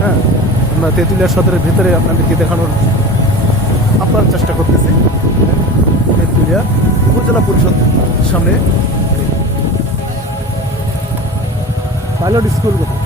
হ্যাঁ, আমরা তেঁতুলিয়া সদরের ভিতরে আপনাদেরকে দেখানোর আপ্রাণ চেষ্টা করতেছি। তেঁতুলিয়া উপজেলা পরিষদ সামনে পাইলট স্কুল কোথায়?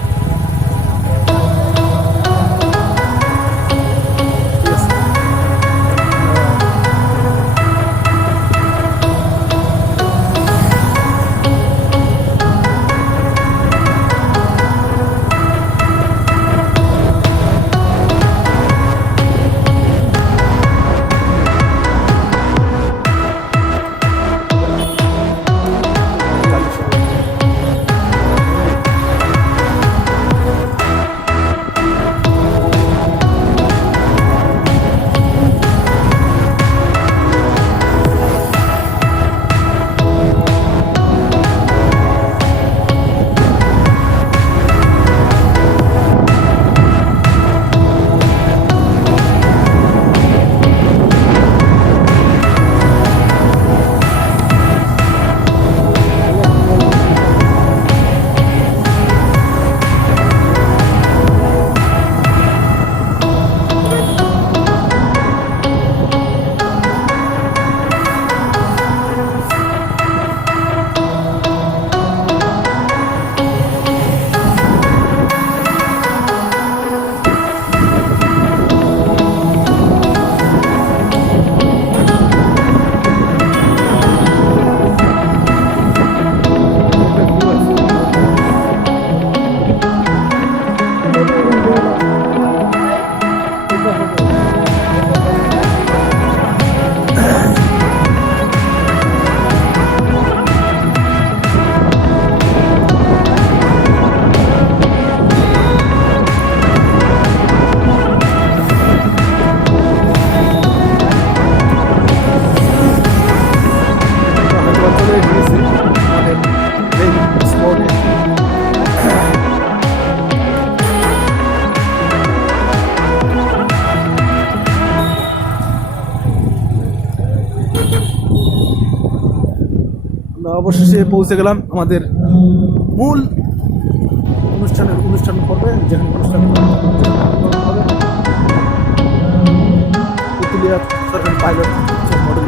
অবশেষে পৌঁছে গেলাম আমাদের মূল অনুষ্ঠান পর্বে, যেখানে অনুষ্ঠান হবে তেঁতুলিয়া সরকারি পাইলট মডেল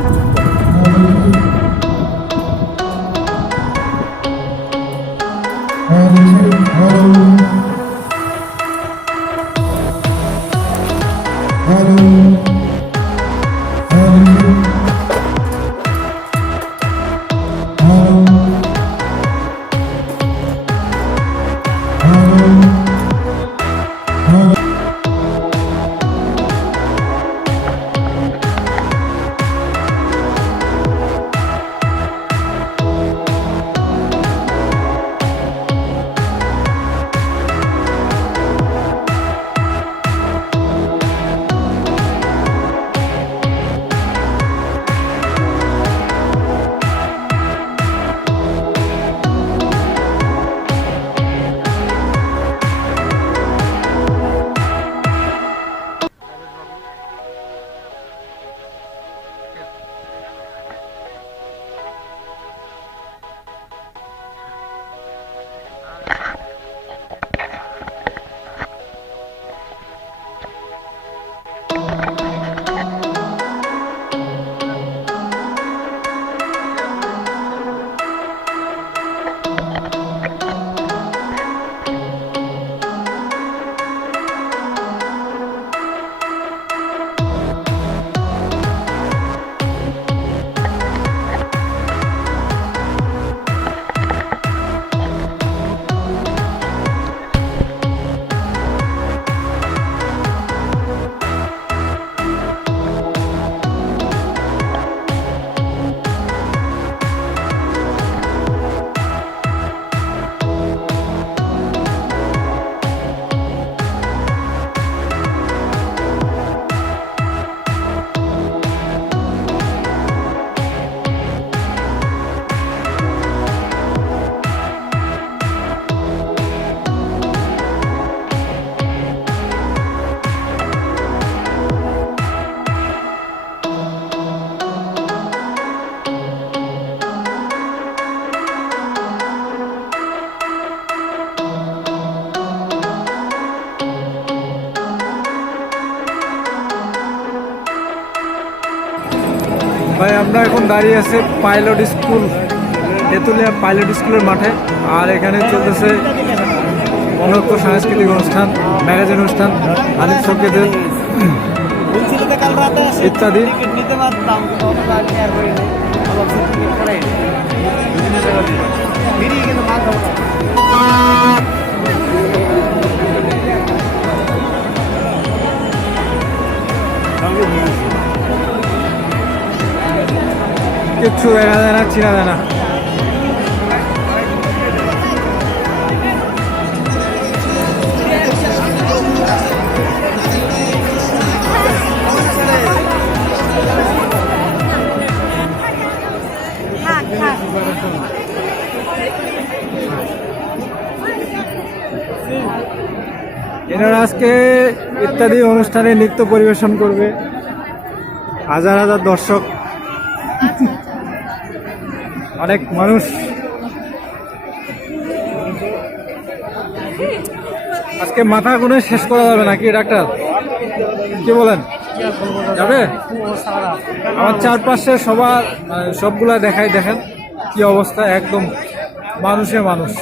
ভাই আমরা এখন দাঁড়িয়ে আছি পাইলট স্কুল, তেতুলিয়া পাইলট স্কুলের মাঠে। আর এখানে চলতেছে অনৈক্য সাংস্কৃতিক অনুষ্ঠান, ম্যাগাজিন অনুষ্ঠান, আলিফ সঙ্গীতের ইত্যাদি। কিচ্ছু দেখা যায় না, চিনা যায় না। এনারা আজকে ইত্যাদি অনুষ্ঠানে নৃত্য পরিবেশন করবে, হাজার হাজার দর্শক, অনেক মানুষ। আজকে মাথা গুনে শেষ করা যাবে নাকি ডাক্তার, কি বলেন? যাবে? আমার চারপাশে সবার সবগুলা দেখাই, দেখেন কি অবস্থা, একদম মানুষে মানুষ।